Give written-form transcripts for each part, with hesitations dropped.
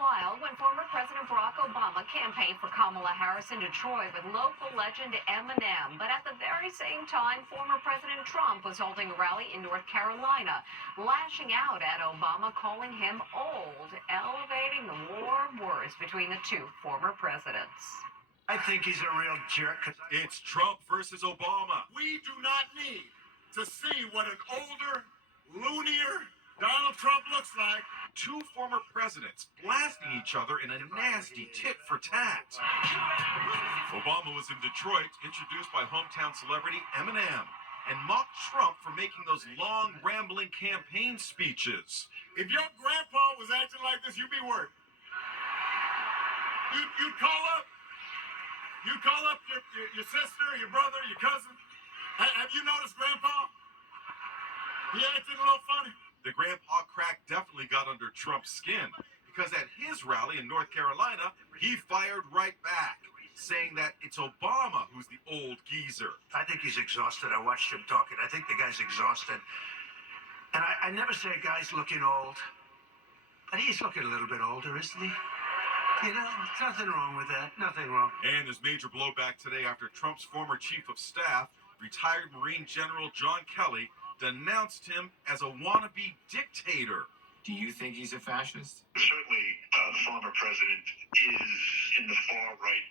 while when former President Barack Obama campaigned for Kamala Harris in Detroit with local legend Eminem. But at the very same time, former President Trump was holding a rally in North Carolina, lashing out at Obama, calling him old, elevating the warm words between the two former presidents. I think he's a real jerk. It's Trump versus Obama. We do not need to see what an older, loonier Donald Trump looks like. Two former presidents blasting each other in a nasty tit-for-tat. Obama was in Detroit, introduced by hometown celebrity Eminem, and mocked Trump for making those long, rambling campaign speeches. If your grandpa was acting like this, you'd be worried. You'd call up your sister, your brother, your cousin. Have you noticed Grandpa? He acting a little funny. The grandpa crack definitely got under Trump's skin, because at his rally in North Carolina, he fired right back, saying that it's Obama who's the old geezer. I think he's exhausted. I watched him talking. I think the guy's exhausted. And I never say a guy's looking old, but he's looking a little bit older, isn't he? You know, there's nothing wrong with that. Nothing wrong. And there's major blowback today after Trump's former chief of staff, retired Marine General John Kelly, denounced him as a wannabe dictator. Do you think he's a fascist? Certainly, the former president is in the far-right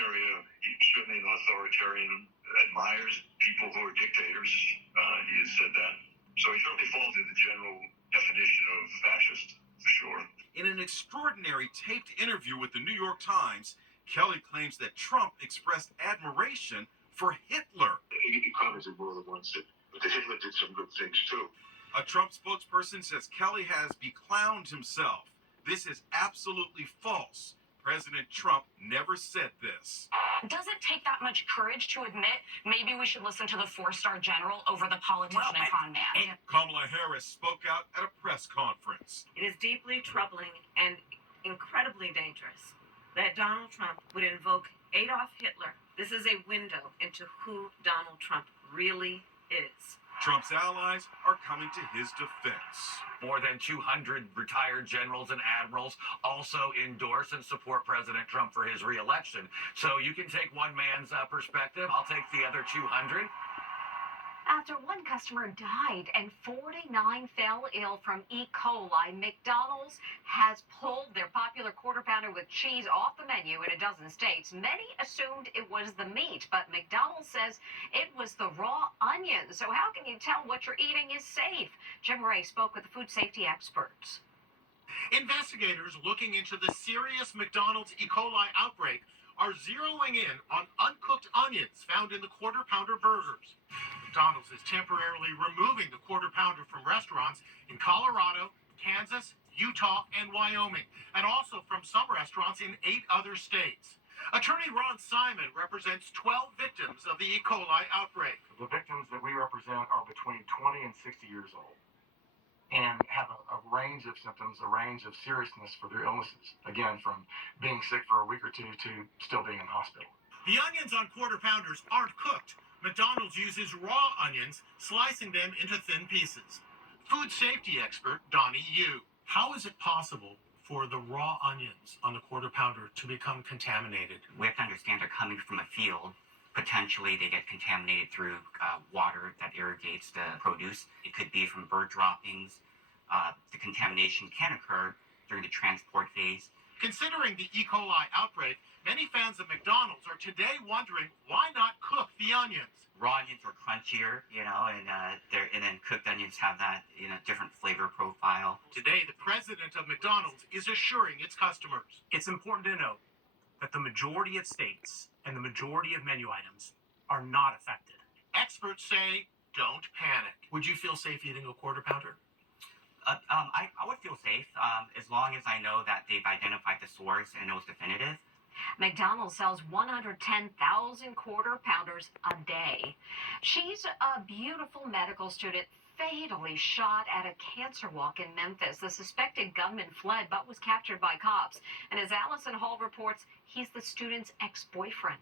area. He's certainly an authoritarian, admires people who are dictators. He has said that. So he certainly falls in the general definition of fascist, for sure. In an extraordinary taped interview with the New York Times, Kelly claims that Trump expressed admiration for Hitler. He covers it more than once. But Hitler did some good things, too. A Trump spokesperson says Kelly has beclowned himself. This is absolutely false. President Trump never said this. Does it take that much courage to admit maybe we should listen to the four-star general over the politician and con man? Kamala Harris spoke out at a press conference. It is deeply troubling and incredibly dangerous that Donald Trump would invoke Adolf Hitler. This is a window into who Donald Trump really is. Trump's allies are coming to his defense. More than 200 retired generals and admirals also endorse and support President Trump for his re-election. So you can take one man's perspective. I'll take the other 200. After one customer died and 49 fell ill from E. coli, McDonald's has pulled their popular quarter pounder with cheese off the menu in a dozen states. Many assumed it was the meat, but McDonald's says it was the raw onions. So how can you tell what you're eating is safe? Jim Ray spoke with the food safety experts. Investigators looking into the serious McDonald's E. coli outbreak are zeroing in on uncooked onions found in the quarter pounder burgers. McDonald's is temporarily removing the quarter pounder from restaurants in Colorado, Kansas, Utah, and Wyoming, and also from some restaurants in 8 other states. Attorney Ron Simon represents 12 victims of the E. coli outbreak. The victims that we represent are between 20 and 60 years old and have a range of symptoms, a range of seriousness for their illnesses, again, from being sick for a week or two to still being in hospital. The onions on quarter pounders aren't cooked. McDonald's uses raw onions, slicing them into thin pieces. Food safety expert Donnie Yu. How is it possible for the raw onions on the quarter pounder to become contaminated? We have to understand they're coming from a field. Potentially they get contaminated through water that irrigates the produce. It could be from bird droppings. The contamination can occur during the transport phase. Considering the E. coli outbreak, many fans of McDonald's are today wondering why not cook the onions. Raw onions are crunchier, and then cooked onions have that, different flavor profile. Today, the president of McDonald's is assuring its customers. It's important to note that the majority of states and the majority of menu items are not affected. Experts say, don't panic. Would you feel safe eating a quarter pounder? I would feel safe as long as I know that they've identified the source and it was definitive. McDonald's sells 110,000 quarter pounders a day. She's a beautiful medical student fatally shot at a cancer walk in Memphis. The suspected gunman fled but was captured by cops. And as Allison Hall reports, he's the student's ex-boyfriend.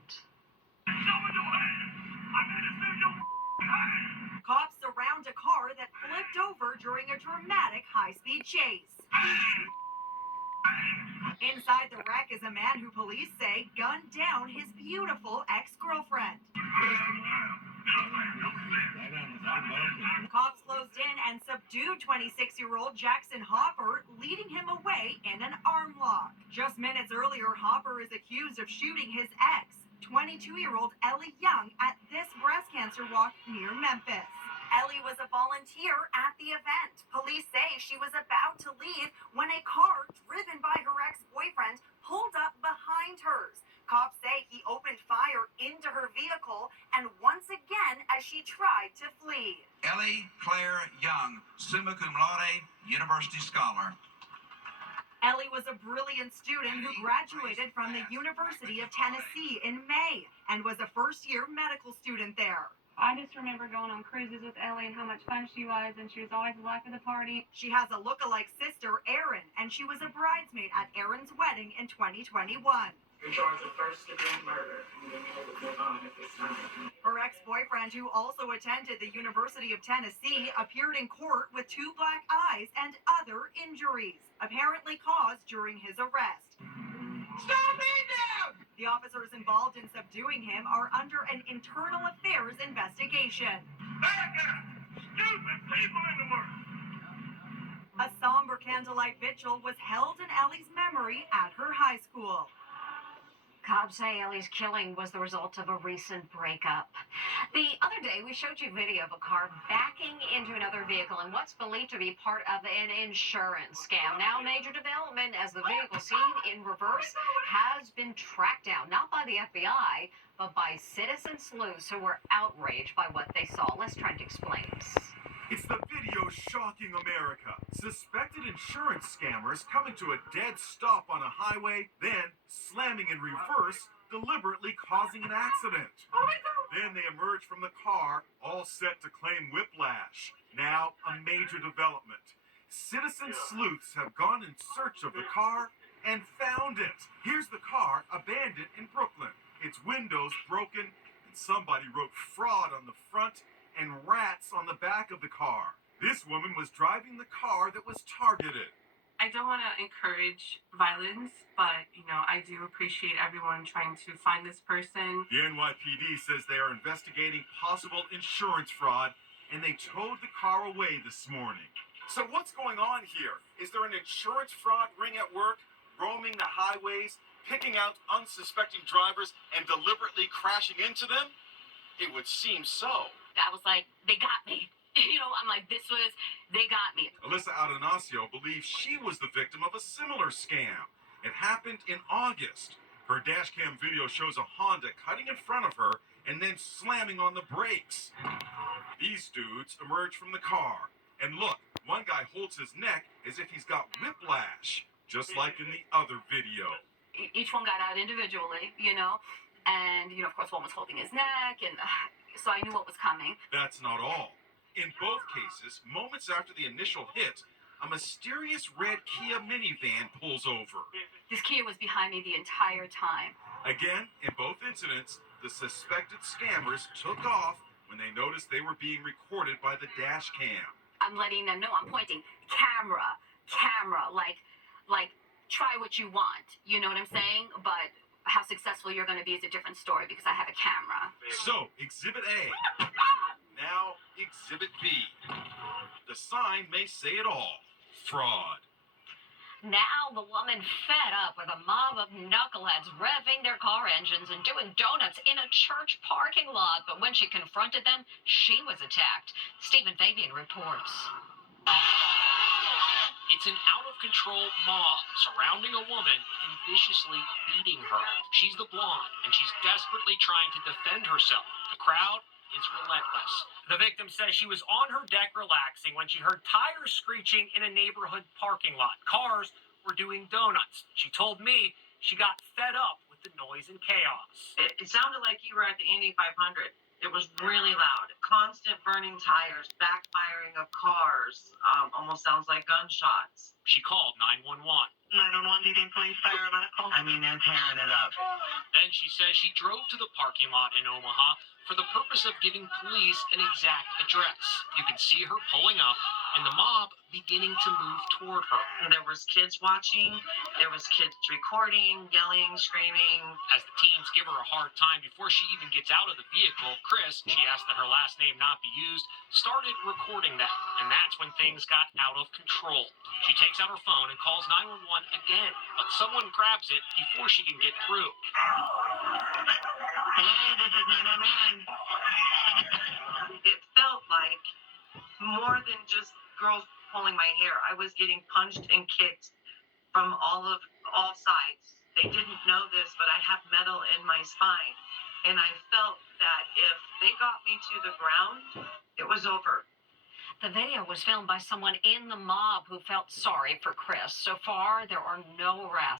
Cops surround a car that flipped over during a dramatic high-speed chase. Inside the wreck is a man who police say gunned down his beautiful ex-girlfriend. Cops closed in and subdued 26-year-old Jackson Hopper, leading him away in an arm lock. Just minutes earlier, Hopper is accused of shooting his ex, 22-year-old Ellie Young, at this breast cancer walk near Memphis. Ellie was a volunteer at the event. Police say she was about to leave when a car driven by her ex-boyfriend pulled up behind hers. Cops say he opened fire into her vehicle and once again as she tried to flee. Ellie Claire Young, summa cum laude, university scholar. Ellie was a brilliant student who graduated from the University of Tennessee in May and was a first-year medical student there. I just remember going on cruises with Ellie and how much fun she was, and she was always the life of the party. She has a look-alike sister, Erin, and she was a bridesmaid at Erin's wedding in 2021. You're charged with first-degree murder. Her ex-boyfriend, who also attended the University of Tennessee, appeared in court with 2 black eyes and other injuries, apparently caused during his arrest. Stop me now! The officers involved in subduing him are under an internal affairs investigation. Stupid people in the world! A somber candlelight vigil was held in Ellie's memory at her high school. Cops say Ellie's killing was the result of a recent breakup. The other day, we showed you video of a car backing into another vehicle in what's believed to be part of an insurance scam. Now, major development as the vehicle seen in reverse has been tracked down, not by the FBI, but by citizen sleuths who were outraged by what they saw. Les Trent explains. It's the video shocking America. Suspected insurance scammers coming to a dead stop on a highway, then slamming in reverse, deliberately causing an accident. Then they emerge from the car, all set to claim whiplash. Now, a major development. Citizen sleuths have gone in search of the car and found it. Here's the car, abandoned in Brooklyn. Its windows broken, and somebody wrote fraud on the front and rats on the back of the car. This woman was driving the car that was targeted. I don't want to encourage violence, but, I do appreciate everyone trying to find this person. The NYPD says they are investigating possible insurance fraud, and they towed the car away this morning. So what's going on here? Is there an insurance fraud ring at work, roaming the highways, picking out unsuspecting drivers, and deliberately crashing into them? It would seem so. I was like, they got me. I'm like, they got me. Alyssa Adonacio believes she was the victim of a similar scam. It happened in August. Her dashcam video shows a Honda cutting in front of her and then slamming on the brakes. These dudes emerge from the car. And look, one guy holds his neck as if he's got whiplash, just like in the other video. Each one got out individually, and, of course, one was holding his neck, and so I knew what was coming. That's not all. In both cases, moments after the initial hit, a mysterious red Kia minivan pulls over. This Kia was behind me the entire time. Again, in both incidents, the suspected scammers took off when they noticed they were being recorded by the dash cam. I'm letting them know, I'm pointing, camera, like, try what you want. You know what I'm saying? But how successful you're going to be is a different story because I have a camera. So, Exhibit A. Now, Exhibit B. The sign may say it all. Fraud. Now the woman fed up with a mob of knuckleheads revving their car engines and doing donuts in a church parking lot. But when she confronted them, she was attacked. Stephen Fabian reports. It's an out-of-control mob surrounding a woman and viciously beating her. She's the blonde, and she's desperately trying to defend herself. The crowd is relentless. The victim says she was on her deck relaxing when she heard tires screeching in a neighborhood parking lot. Cars were doing donuts. She told me she got fed up with the noise and chaos. It sounded like you were at the Indy 500. It was really loud. Constant burning tires, backfiring of cars. Almost sounds like gunshots. She called 911. 911, do you need police, fire, medical? They're tearing it up. Then she says she drove to the parking lot in Omaha, for the purpose of giving police an exact address. You can see her pulling up and the mob beginning to move toward her. There was kids watching, there was kids recording, yelling, screaming. As the teens give her a hard time before she even gets out of the vehicle, Chris, she asked that her last name not be used, started recording that. And that's when things got out of control. She takes out her phone and calls 911 again, but someone grabs it before she can get through. Hello, this is 911. It felt like more than just girls pulling my hair. I was getting punched and kicked from all sides. They didn't know this, but I have metal in my spine. And I felt that if they got me to the ground, it was over. The video was filmed by someone in the mob who felt sorry for Chris. So far, there are no arrests.